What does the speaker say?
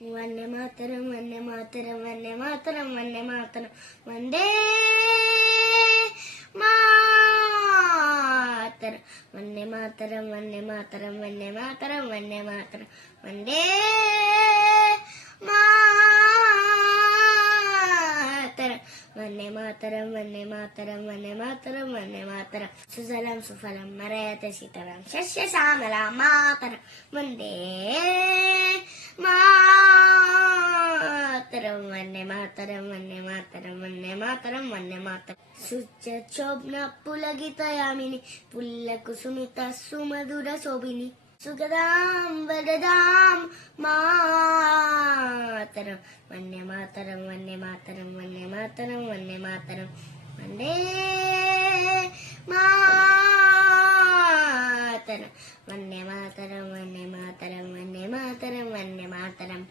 Vande Mataram Vande Mataram Vande Mataram Vande Mataram Vande Mataram Vande Mataram Vande Mataram Vande Mataram Vande Mataram Vande Mataram Vande Mataram Vande Mataram Vande Mataram Vande Mataram സുജലം സുഫലം മരയത്തെ ശീതളം ശസ്യശ്യാമലാം Mataram Vande Mataram Vande Mataram Vande Mataram Vande Mataram Vande Mataram സുചോഭ്ന പുലകിതയാമിനി പുല്ലകുസുമിത സുമധുര ശോഭിനി സുഗതാം വരദാം Mataram Vande Mataram Vande Mataram Vande Mataram Vande Mataram Vande Mataram Vande Mataram Vande Mataram Vande Mataram Vande Mataram